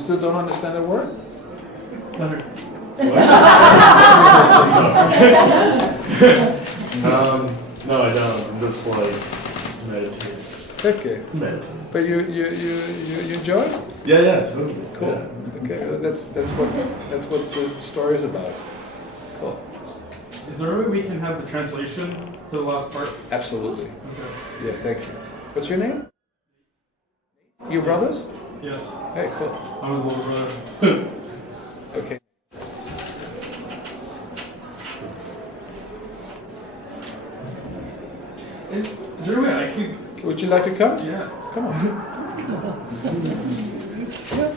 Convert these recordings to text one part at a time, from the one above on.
still don't understand a word? No, I don't. I'm just like meditating. Okay. It's meditating. But you enjoy it? Yeah, totally. Cool. Yeah. Okay, well, that's what the story is about. Cool. Is there a way we can have the translation for the last part? Absolutely. Okay. Yeah, thank you. What's your name? Your brothers? Yes. Hey, cool. I was a little brother. Okay. Is there a way I could... Would you like to come? Yeah. Come on. Yeah.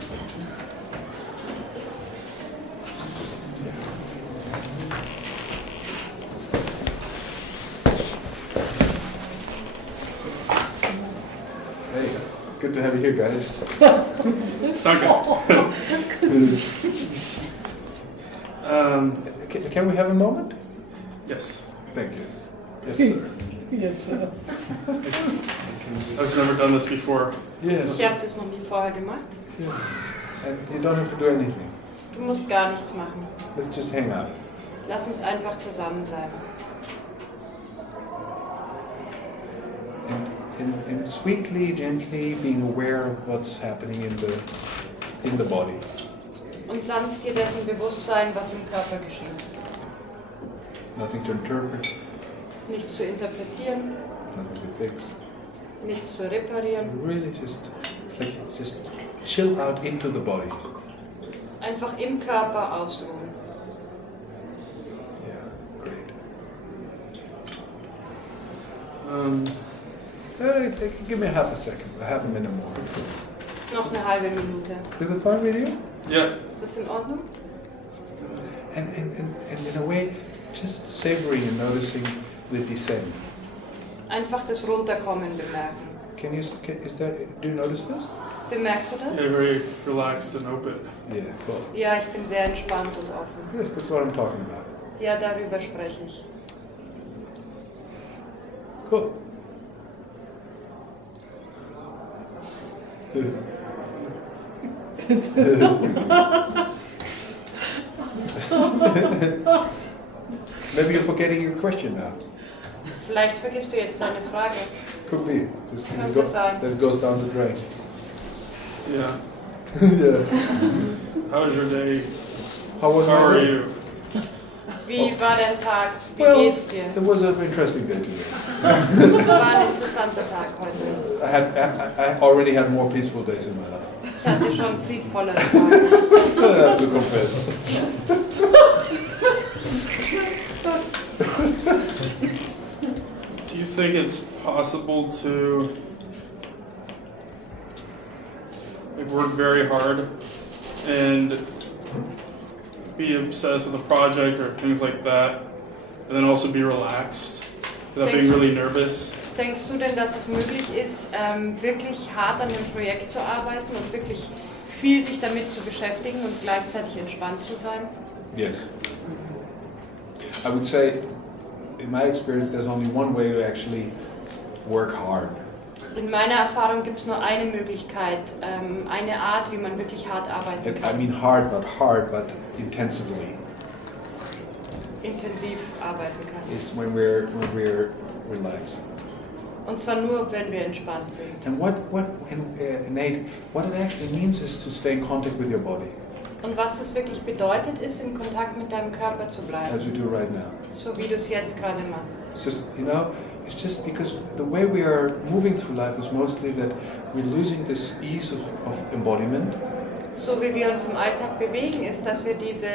Hey, good to have you here, guys. Danke. Can we have a moment? Yes. Thank you. Yes, sir. Yes, sir. I've never done this before. Yes. Ich habe das noch nie vorher gemacht. Yeah. And you don't have to do anything. Du musst gar nichts machen. Let's just hang out. Lass uns einfach zusammen sein. And sweetly, gently being aware of what's happening in the body. Und sanft dir dessen bewusst sein, was im Körper geschieht. Nothing to interpret, Nichts zu interpretieren, nothing to fix. nichts zu reparieren. Really just chill out into the body. Einfach im Körper ausruhen. Yeah, great. Give me half a minute more. Noch eine halbe Minute. Is it fine with you? Yeah. Ist das in Ordnung? And in a way, just savoring and noticing the descent. Einfach das Runterkommen bemerken. Do you notice this? Bemerkst du das? Yeah, very relaxed and open. Yeah, cool. Ja, ich bin sehr entspannt und offen. Yes, that's what I'm talking about. Ja, darüber spreche ich. Cool. Maybe you're forgetting your question now. Vielleicht vergisst du jetzt deine Frage. Could be. Könnte sein. Then it goes down the drain. Yeah. Yeah. How was your day? How was How my are day? you? Wie war dein Tag? Wie Well, geht's dir? it was an interesting day today. War ein interessanter Tag heute. I already had more peaceful days in my life. Ich hatte schon friedvollere Tage. I have to confess. Do you think it's possible to work very hard and be obsessed with a project or things like that, and then also be relaxed without being really nervous? Denkst du denn, dass es möglich ist, wirklich hart an dem Projekt zu arbeiten und wirklich viel sich damit zu beschäftigen und gleichzeitig entspannt zu sein? Yes. I would say, in my experience, there's only one way to actually work hard. In meiner Erfahrung gibt es nur eine Möglichkeit, eine Art, wie man wirklich hart arbeiten I kann. mean hard, but intensively. Intensiv arbeiten kann. Is when we're relaxed. Und zwar nur, wenn wir entspannt sind. And Nate, what it actually means is to stay in contact with your body, Und was das wirklich bedeutet, ist, in Kontakt mit deinem Körper zu as bleiben. you do right now. So wie du es jetzt gerade machst. It's just, it's just because the way we are moving through life is mostly that we're losing this ease of embodiment. So wie wir uns im Alltag bewegen, ist, dass wir diese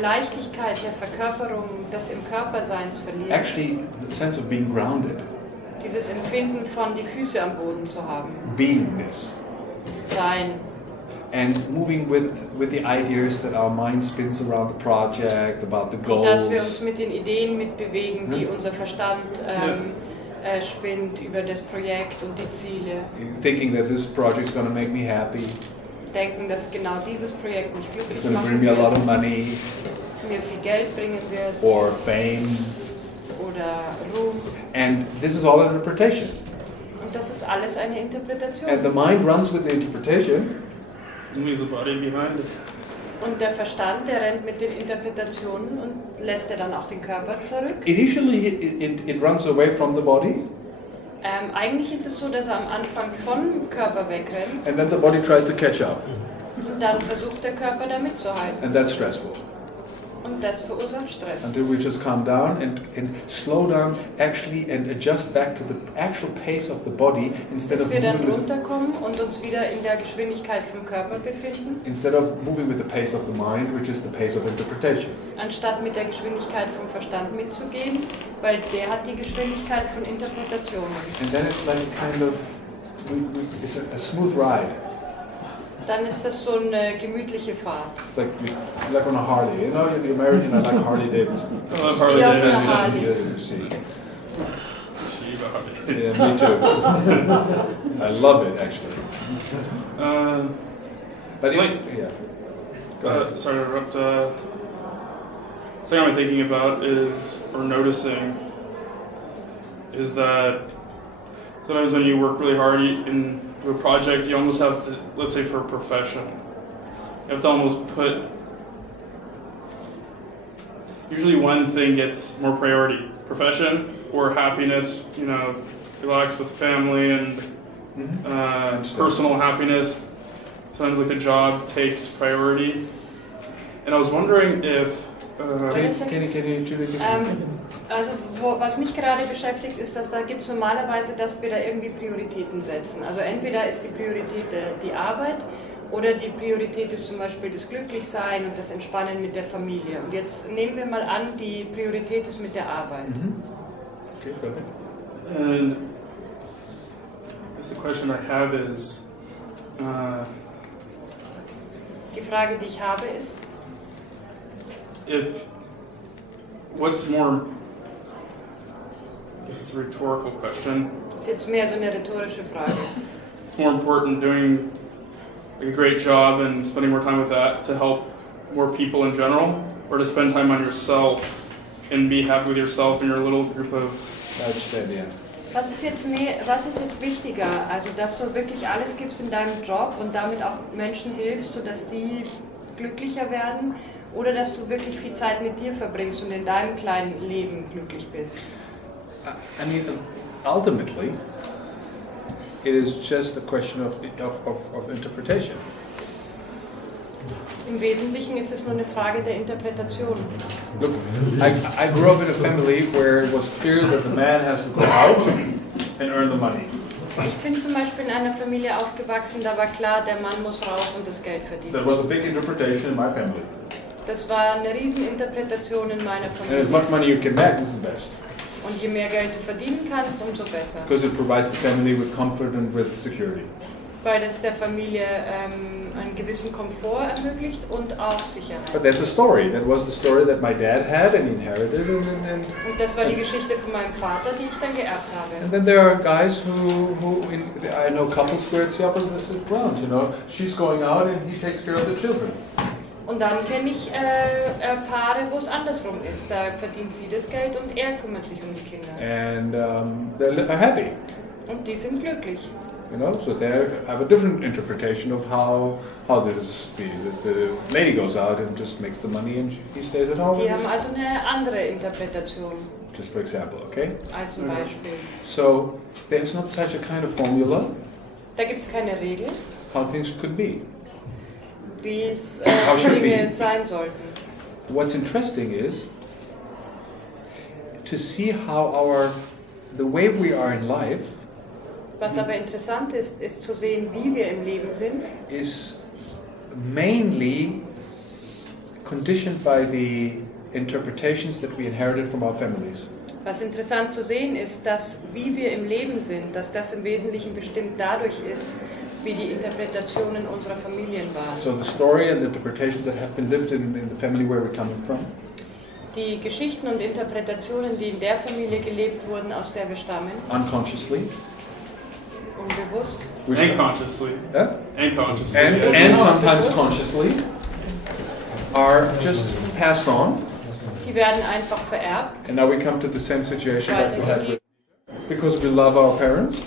Leichtigkeit der Verkörperung des im Körperseins verlieren. Actually, the sense of being grounded, Dieses Empfinden von die Füße am Boden zu haben. beingness, Sein. and moving with the ideas that our mind spins around the project, about the goals. Dass wir uns mit den Ideen mitbewegen, die unser Verstand spinnt über das Projekt und die Ziele. Thinking that this project is going to make me happy, Denken, dass genau dieses Projekt mich it's glücklich going to bring machen me a lot of wird, money mir viel Geld bringen wird or fame, oder Ruhm. and this is all interpretation. Und das ist alles eine And Interpretation. the mind runs with the interpretation. leaves the body behind. Und der Verstand, der rennt mit den Interpretationen und lässt er dann auch den Körper zurück. Initially, it runs away from the body, Eigentlich ist es so, dass er am Anfang vom Körper wegrennt and then the body tries to catch up, und dann versucht der Körper da mitzuhalten. and that's stressful. Und das verursacht Stress. Until we just calm down and slow down actually and adjust back to the actual pace of the body instead Bis of wir dann moving with, runterkommen und uns wieder in der Geschwindigkeit vom Körper befinden, with the pace of the mind, which is the pace of interpretation. anstatt mit der Geschwindigkeit vom Verstand mitzugehen, weil der hat die Geschwindigkeit von Interpretationen. And then it's like kind of, it's a smooth ride. Dann ist das so eine gemütliche Fahrt. It's like on a Harley. You know, the American, I like Harley Davidson. I love Harley Ja, Davidson. auf einer Harley. You see. Shiva Harley. Yeah, me too. I love it actually. But yeah. Go ahead. Sorry to interrupt. Something I'm thinking about is, or noticing, is that sometimes when you work really hard in a project, you almost have to, let's say for a profession, you have to almost put, usually one thing gets more priority. Profession or happiness, you know, relax with family and personal happiness. Sometimes like the job takes priority. And I was wondering if... Also was mich gerade beschäftigt, ist, dass da gibt es normalerweise, dass wir da irgendwie Prioritäten setzen. Also entweder ist die Priorität die Arbeit oder die Priorität ist zum Beispiel das Glücklichsein und das Entspannen mit der Familie. Und jetzt nehmen wir mal an, die Priorität ist mit der Arbeit. Okay, go ahead. And the question I have is... Die Frage, die ich habe, ist, what's more, I guess it's a rhetorical question. das ist jetzt mehr so eine rhetorische Frage. It's more important doing a great job and spending more time with that to help more people in general, or to spend time on yourself and be happy with yourself and your little group of... I understand, yeah. Was ist jetzt wichtiger? Also, dass du wirklich alles gibst in deinem Job und damit auch Menschen hilfst, sodass die glücklicher werden? Oder dass du wirklich viel Zeit mit dir verbringst und in deinem kleinen Leben glücklich bist? I mean, ultimately, it is just a question of interpretation. Im Wesentlichen ist es nur eine Frage der Interpretation. Look, I grew up in a family where it was clear that the man has to go out and earn the money. Ich bin zum Beispiel in einer Familie aufgewachsen, da war klar, der Mann muss raus und das Geld verdienen. That was a big interpretation in my family. Das war eine Rieseninterpretation in meiner And as Familie. much money you can make is the best. Und je mehr Geld du verdienen kannst, umso besser. Because it provides the family with comfort and with security. Weil es der Familie einen gewissen Komfort ermöglicht und auch Sicherheit. But that's a story. That was the story that my dad had and inherited. And Und das war die Geschichte von meinem Vater, die ich dann geerbt habe. then there are guys I know couples where it's the opposite ground. You know, she's going out and he takes care of the children. Und dann kenne ich Paare, wo es andersrum ist. Da verdient sie das Geld und er kümmert sich um die Kinder. And they're happy. Und die sind glücklich. You know, so they have a different interpretation of how this the lady goes out and just makes the money and he stays at home. Die haben also eine andere Interpretation Just for example, okay? als ein Beispiel. So there's not such a kind of formula Da gibt es keine Regel, how things could be. wie es How should Dinge be. sein sollten. What's interesting is to see how the way we are in life Was aber interessant ist, ist zu sehen, wie wir im Leben sind, is mainly conditioned by the interpretations that we inherited from our families. Was interessant zu sehen ist, dass wie wir im Leben sind, dass das im Wesentlichen bestimmt dadurch ist, wie die Interpretationen unserer Familien waren. So the story and the interpretations that have been lived in the family where we're coming from. Die Geschichten und Interpretationen, die in der Familie gelebt wurden, aus der wir stammen, Unconsciously. unbewusst, And consciously. Yeah? And consciously. And sometimes consciously are just passed on. die werden einfach vererbt. And now we come to the same situation that we had because we love our parents.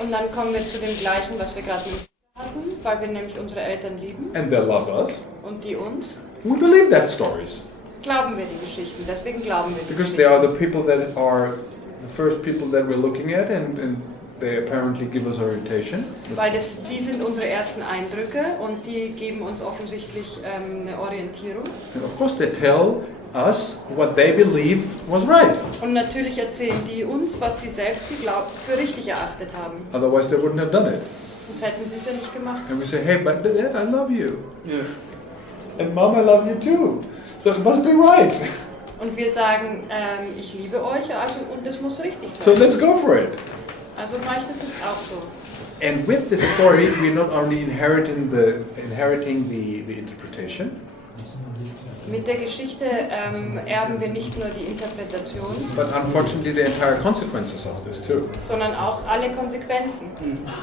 Und dann kommen wir zu dem Gleichen, was wir gerade mit hatten, weil wir nämlich unsere Eltern lieben and they love us. und die uns, We believe that stories glauben wir die Geschichten. Deswegen glauben wir die because they Geschichten. are the people that are the first people that we're looking at, and they apparently give us orientation. Weil die sind unsere ersten Eindrücke und die geben uns offensichtlich eine Orientierung. And of course, they tell us what they believe was right. Und natürlich erzählen die uns, was sie selbst für richtig erachtet haben. Otherwise, they wouldn't have done it. Sonst hätten sie es ja nicht gemacht. And we say, hey, but Dad, I love you. Yeah. And Mom, I love you too. So it must be right. Und wir sagen, ich liebe euch, also, und das muss richtig So sein. let's go for it. Also mache ich das jetzt auch so. And with this story, we're not only inheriting the interpretation, Mit der Geschichte erben wir nicht nur die Interpretation, but unfortunately the entire consequences of this too. sondern auch alle Konsequenzen.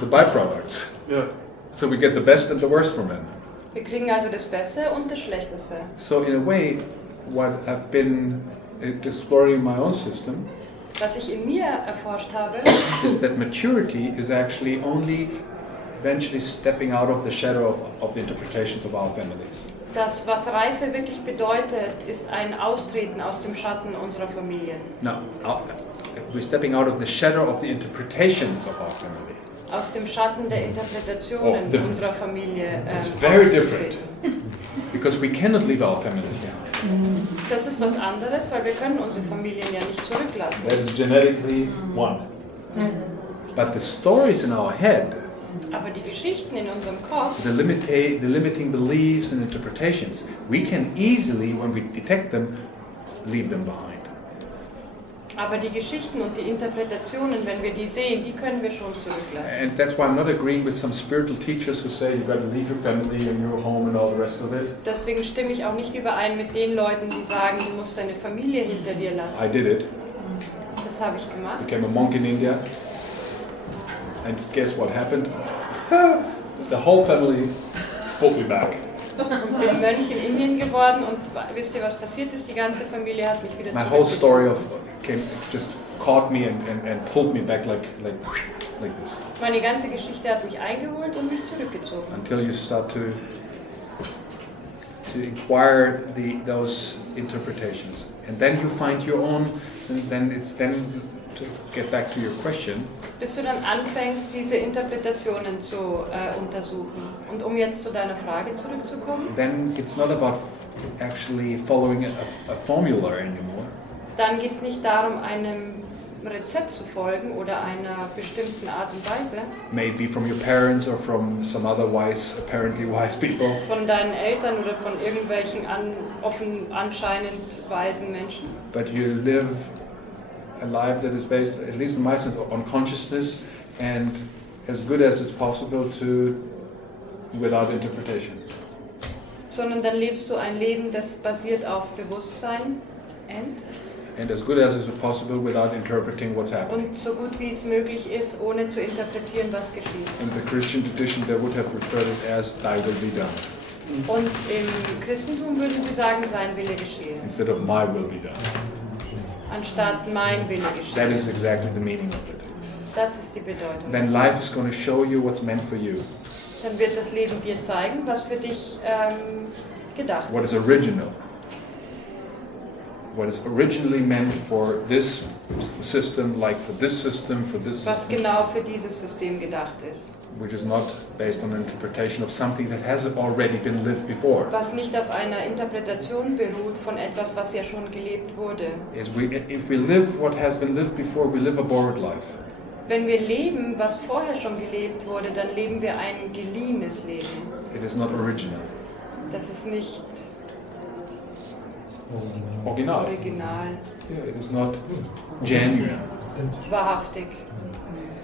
The byproducts. Yeah. So we get the best and the worst from it. Wir kriegen also das Beste und das Schlechteste. So in a way, what I've been exploring in my own system Was ich in mir erforscht habe, is that maturity is actually only eventually stepping out of the shadow of the interpretations of our families. dass was Reife wirklich bedeutet, ist ein Austreten aus dem Schatten unserer Familien. Now, we're stepping out of the shadow of the interpretations of our family. Aus dem Schatten der Interpretationen Oh, different. unserer Familie It's very auszutreten. Because we cannot leave our families behind. Das ist was anderes, weil wir können unsere Familien ja nicht zurücklassen. That is genetically one. But the stories in our head, Aber die Geschichten in unserem Kopf, the limiting beliefs and interpretations, we can easily, when we detect them, leave them behind. aber die Geschichten und die Interpretationen, wenn wir die sehen, die können wir schon zurücklassen. And that's why I'm not agreeing with some spiritual teachers who say you've got to leave your family and your home and all the rest of it. Deswegen stimme ich auch nicht überein mit den Leuten, die sagen, du musst deine Familie hinter dir I lassen. did it. Das habe ich gemacht. Became a monk in India. And guess what happened? The whole family pulled me back. Und bin Mönch in Indien geworden und wisst ihr, was passiert ist? Die ganze Familie hat mich wieder My whole story zurückgezogen. just caught me and pulled me back like this. Meine ganze Geschichte hat mich eingeholt und mich zurückgezogen. Until you start to inquire those interpretations, and then you find your own. And then to get back to your question. Bis du dann anfängst, diese Interpretationen zu untersuchen. Und um jetzt zu deiner Frage zurückzukommen, Then it's not about actually following a formula anymore. dann geht es nicht darum, einem Rezept zu folgen oder einer bestimmten Art und Weise. Maybe from your parents or from some other apparently wise people. Von deinen Eltern oder von irgendwelchen offen anscheinend weisen Menschen. But you live a life that is based, at least in my sense, on consciousness and as good as it's possible without interpretation. Sondern dann lebst du ein Leben, das basiert auf Bewusstsein And as good as is possible without interpreting what's happening. und so gut wie es möglich ist, ohne zu interpretieren, was geschieht. In the Christian tradition, they would have referred it as "Thy will be done," Und im Christentum würden sie sagen, sein Wille geschehe, instead of "My will be done." anstatt mein Wille That geschehe. is exactly the meaning of it. Das ist die Bedeutung. Then life is going to show you what's meant for you, Dann wird das Leben dir zeigen, was für dich gedacht what is ist. original, what is originally meant for this system, like for this system, Was genau für dieses System gedacht ist. which is not based on an interpretation of something that has already been lived before. Was nicht auf einer Interpretation beruht von etwas, was ja schon gelebt wurde. If we live what has been lived before, we live a borrowed life. Wenn wir leben, was vorher schon gelebt wurde, dann leben wir ein geliehenes Leben. It is not original. Das ist nicht Original. original, Yeah, it is not genuine. wahrhaftig.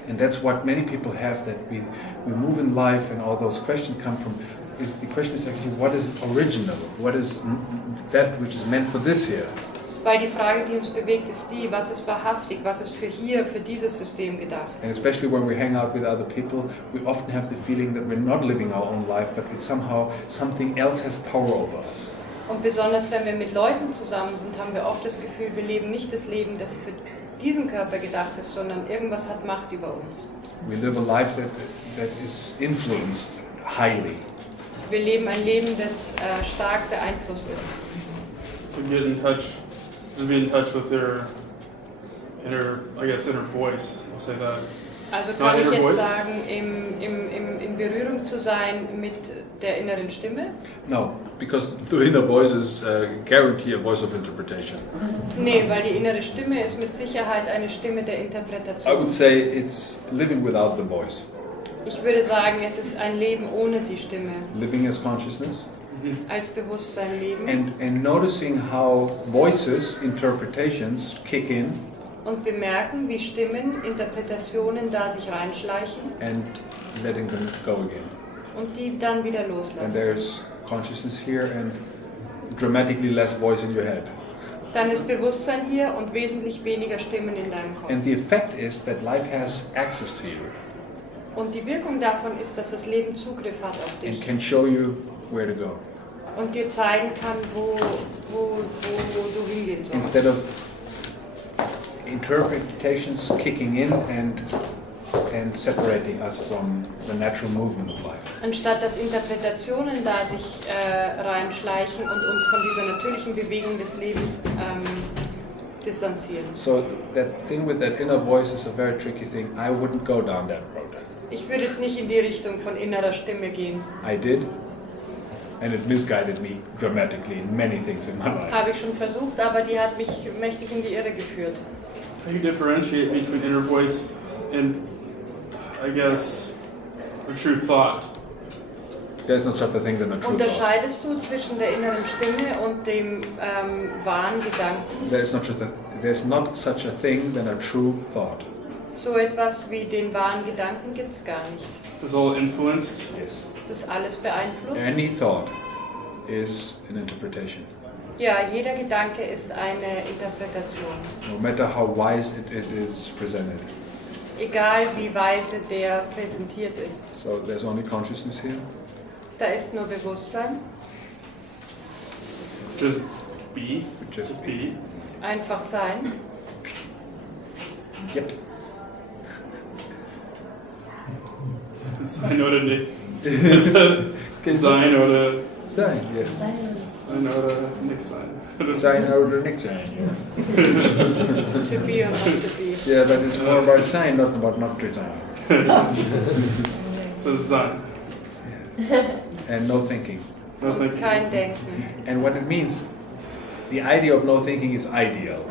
And that's what many people have, that we move in life and all those questions come from. The question is actually, what is original? What is that which is meant for this here? Weil die Frage, die uns bewegt, ist die, was ist wahrhaftig, was ist für hier, für dieses System gedacht. And especially when we hang out with other people, we often have the feeling that we're not living our own life, but it's somehow something else has power over us. Und besonders wenn wir mit Leuten zusammen sind, haben wir oft das Gefühl, wir leben nicht das Leben, das für diesen Körper gedacht ist, sondern irgendwas hat Macht über uns. We live a life that is influenced highly. Wir leben ein Leben, das stark beeinflusst ist. So get in touch, just be in touch with your inner voice. I'll say that. Also kann ich inner jetzt voice? sagen, in Berührung zu sein mit der inneren Stimme? No, because the inner voice is guarantee a voice of interpretation. Nee, weil die innere Stimme ist mit Sicherheit eine Stimme der I Interpretation. would say it's living without the voice. Ich würde sagen, es ist ein Leben ohne die Stimme. Living as consciousness. Als Bewusstsein leben. And noticing how voices, interpretations kick in Und bemerken, wie Stimmen, Interpretationen da sich reinschleichen and letting them go again. und die dann wieder And loslassen. there's consciousness here and dramatically less voice in your head. Dann ist Bewusstsein hier und wesentlich weniger Stimmen in deinem Kopf. And the effect is that life has access to you Und die Wirkung davon ist, dass das Leben Zugriff hat auf and dich can show you where to go. und dir zeigen kann, wo du hingehen sollst. Instead of interpretations kicking in and separating us from the natural movement of life. Anstatt dass Interpretationen da sich reinschleichen und uns von dieser natürlichen Bewegung des Lebens distanzieren. So that thing with that inner voice is a very tricky thing. I wouldn't go down that road. Ich würde jetzt nicht in die Richtung von innerer Stimme gehen. I did, and it misguided me dramatically in many things in my life. Habe ich schon versucht, aber die hat mich mächtig in die Irre geführt. How do you differentiate between inner voice and, I guess, a true thought? There's no such a thing than a true thought. Unterscheidest du zwischen der inneren Stimme und dem wahren Gedanken? There's not such a thing than a true thought. So etwas wie den wahren Gedanken gibt es gar nicht. It's all influenced. Yes. Es ist alles beeinflusst. Any thought is an interpretation. Ja, jeder Gedanke ist eine Interpretation. No matter how wise it is presented. Egal wie weise der präsentiert ist. So there's only consciousness here. Da ist nur Bewusstsein. Just be. Just be. Einfach sein. Yep. Sein oder nicht. Sein oder Sein, yes. sein oder nicht sein. Sein oder nicht sein. To be or not to be. Yeah, but it's more about sign, not about not to sign. So sein. And no thinking. No thinking. Kein Denken. And what it means, the idea of no thinking is ideal.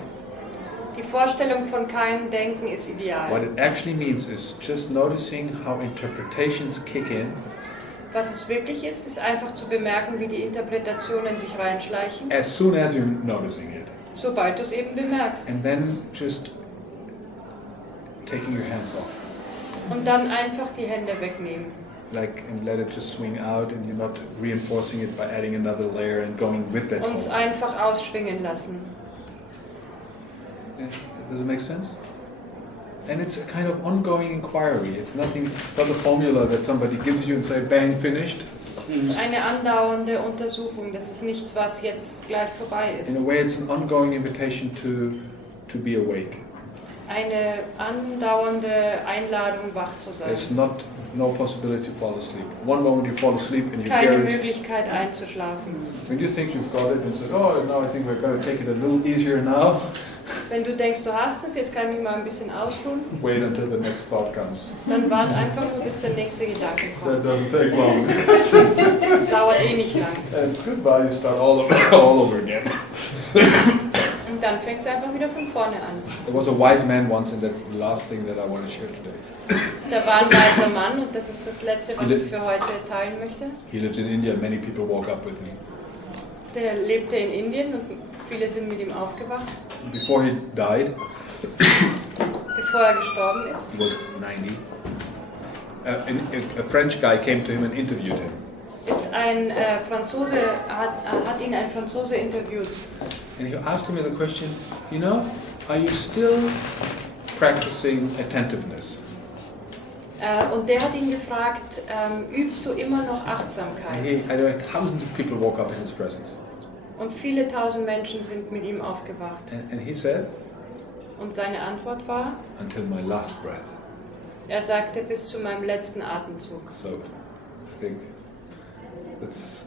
Die Vorstellung von keinem Denken ist What ideal. it actually means is just noticing how interpretations kick in Was es wirklich ist, ist einfach zu bemerken, wie die Interpretationen sich reinschleichen, as soon as you're noticing it. sobald du es eben bemerkst. And then just taking your hands off. Und dann einfach die Hände wegnehmen. And let it just swing out and you're not reinforcing it by adding another layer and going with that Uns whole. einfach ausschwingen lassen. Yeah, does it make sense? And it's a kind of ongoing inquiry. It's not a formula that somebody gives you and say, bang, finished. Es ist eine andauernde Untersuchung. Das ist nichts, was jetzt gleich vorbei In a ist. way, it's an ongoing invitation to be awake. Eine andauernde Einladung, wach zu sein. There's no possibility to fall asleep. One moment you fall asleep and you Keine get it. Möglichkeit einzuschlafen. When you think you've got it and say, oh, now I think we're going to take it a little easier now. Wenn du denkst, du hast es, jetzt kann ich mal ein bisschen ausruhen, Wait until the next thought comes. dann warte einfach nur, bis der nächste Gedanke That kommt. doesn't take long. Das dauert eh nicht lang. And goodbye, you start all over again. Und dann fängst du einfach wieder von vorne an. There was a wise man once, and that's the last thing that I want to share today. Da war ein weiser Mann und das ist das Letzte, was ich für heute teilen möchte. He lives in India, many people woke up with him. Der lebte in Indien und viele sind mit ihm aufgewacht. Before he died, Bevor er gestorben ist, he was 90. A French guy came to him and interviewed him. ist ein Franzose, hat ihn ein Franzose interviewt. And he asked him the question, you know, are you still practicing attentiveness? Und der hat ihn gefragt, übst du immer noch And Achtsamkeit? thousands of people woke up in his presence. Und viele tausend Menschen sind mit ihm aufgewacht. And he said, Und seine Antwort war, until my last breath. er sagte, bis zu meinem letzten Atemzug. So think that's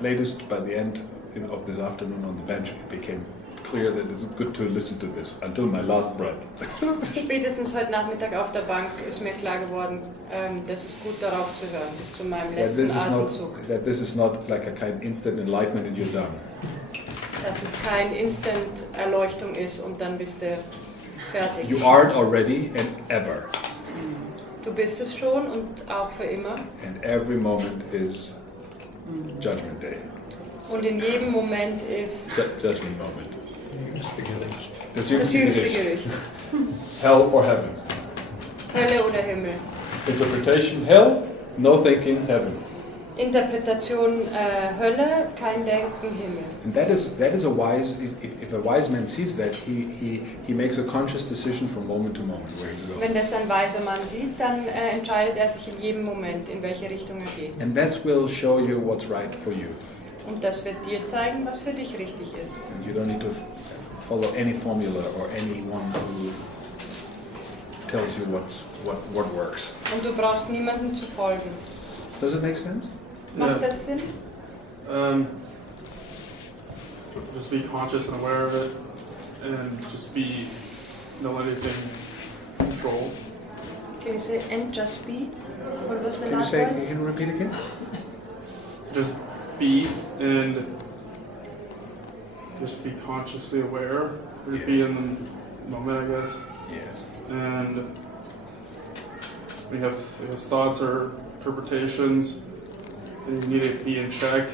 latest by the end of this afternoon on the bench it became clear that it's good to listen to this until my last breath. Spätestens heute Nachmittag auf der Bank ist mir klar geworden, dass es gut darauf zu hören, bis zu meinem letzten Atemzug. That this is not like a kind of instant enlightenment and you're done. Dass es kein Instant-Erleuchtung ist und dann bist du fertig. You are it already and ever. Du bist es schon und auch für immer. And every moment is Judgment Day. Und in jedem Moment ist Judgment Moment. das jüngste Gericht. Hell or heaven. Hölle oder Himmel. Interpretation hell, no thinking heaven. Interpretation Hölle, kein Denken Himmel. And that is a wise. If a wise man sees that, he makes a conscious decision from moment to moment where he's going. Wenn das ein weiser Mann sieht, dann entscheidet er sich in jedem Moment, in welche Richtung er geht. And that will show you what's right for you. Und das wird dir zeigen, was für dich richtig ist. And you don't need to follow any formula or anyone who tells you what works. Und du brauchst niemandem zu folgen. Does it make sense? Macht das Sinn? Just be conscious and aware of it, and just don't let anything control. Can you say and just be? What was the Can you last say? words? Can you repeat again? Just be and just be consciously aware. Or Yes. be in the moment, I guess. Yes. And we have thoughts or interpretations, and you need to be in check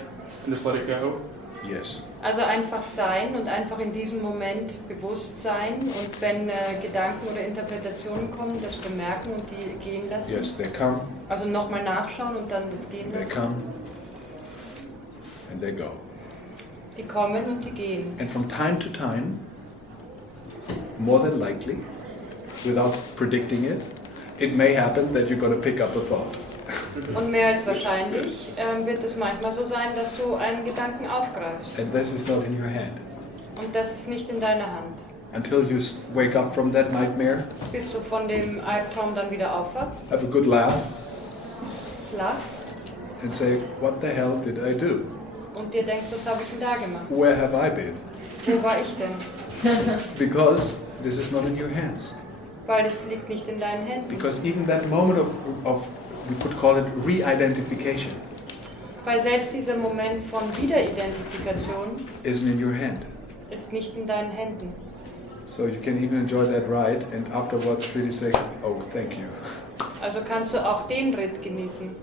and just let it go. Yes. Also einfach sein und einfach in diesem Moment bewusst sein und wenn Gedanken oder Interpretationen kommen, das bemerken und die gehen lassen. Yes, they come. Also nochmal nachschauen und dann das gehen They lassen. come. And they go. Die kommen und die gehen. And from time to time, more than likely, without predicting it, it may happen that you're going to pick up a thought. Und mehr als wahrscheinlich wird es manchmal so sein, dass du einen Gedanken aufgreifst. And this is not in your hand. Und das ist nicht in deiner Hand. Until you wake up from that nightmare, Bis du von dem Albtraum dann wieder aufwachst, have a good laugh, lachst and say, what the hell did I do? und dir denkst, was habe ich denn da gemacht? Where have I been? Wo war ich denn? Because this is not in your hands. Weil es liegt nicht in deinen Händen. Because even that moment of we could call it re-identification, Weil selbst dieser Moment von Wiederidentifikation isn't in your hand. ist nicht in deinen Händen. So you can even enjoy that ride and afterwards really say, oh, thank you. Also kannst du auch den Ritt genießen.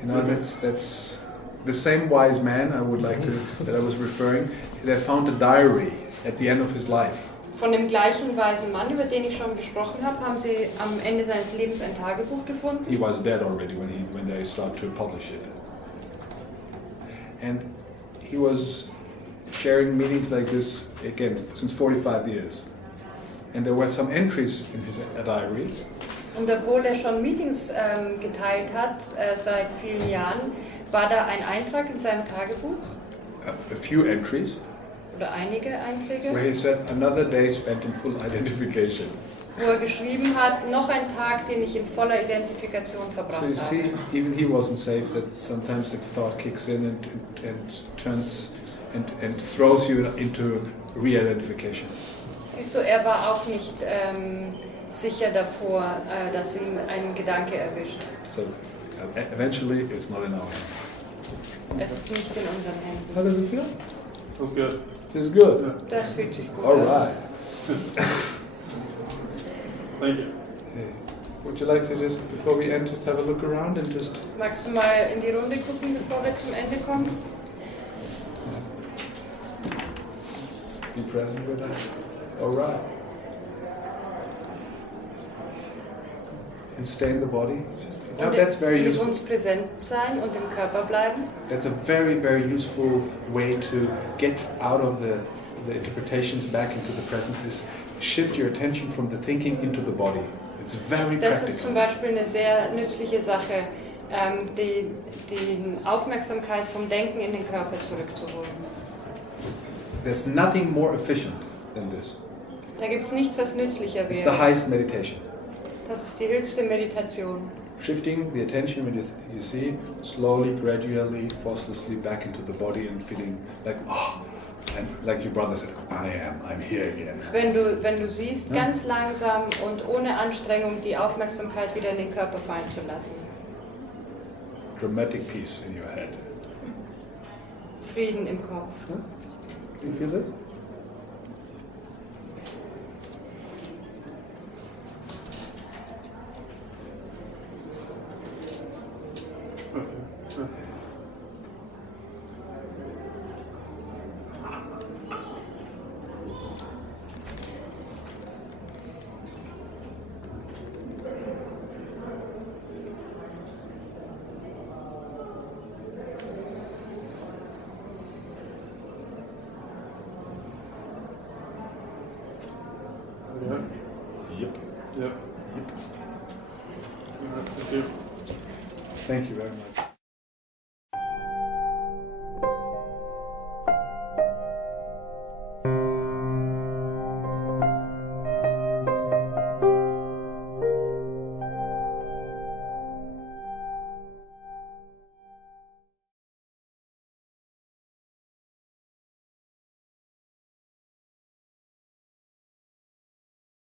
You know, that's the same wise man that I was referring, that found a diary at the end of his life. Von dem gleichen weisen Mann, über den ich schon gesprochen habe, haben sie am Ende seines Lebens ein Tagebuch gefunden. He was dead already when they started to publish it. And he was sharing meetings like this, again, since 45 years. And there were some entries in his diary. Und obwohl er schon Meetings geteilt hat, seit vielen Jahren, war da ein Eintrag in seinem Tagebuch, A few entries, oder einige Einträge, where he said, another day spent in full identification. wo er geschrieben hat, noch ein Tag, den ich in voller Identifikation verbracht So you see, habe. even he wasn't safe, that sometimes the thought kicks in and turns and throws you into re-identification. Siehst du, er war auch nicht sicher davor, dass ihn ein Gedanke erwischt. So eventually it's not in our hands. Es ist nicht in unseren Händen. How does it feel? Feels good. Feels good. Yeah. Das fühlt sich gut All an. right. Thank you. Hey, would you like to just, before we end, just have a look around and just Magst du mal in die Runde gucken, bevor wir zum Ende kommen? be present with us? All right. And stay in the body. Now Und that's very mit useful. uns präsent sein und im Körper bleiben. That's a very, very useful way to get out of the interpretations back into the presence, is shift your attention from the thinking into the body. It's very Das ist zum practical. Beispiel eine sehr nützliche Sache, die Aufmerksamkeit vom Denken in den Körper zurückzuholen. There's nothing more efficient than this. Da gibt es nichts, was nützlicher It's the wäre. highest meditation. Das ist die höchste Meditation. shifting the attention when you see slowly, gradually, forcelessly back into the body and feeling like, oh, and like your brother said, I'm here again. Wenn du siehst, ganz langsam und ohne Anstrengung die Aufmerksamkeit wieder in den Körper fallen zu lassen. Dramatic peace in your head. Frieden im Kopf. Do you feel this? Yep. Thank you very much.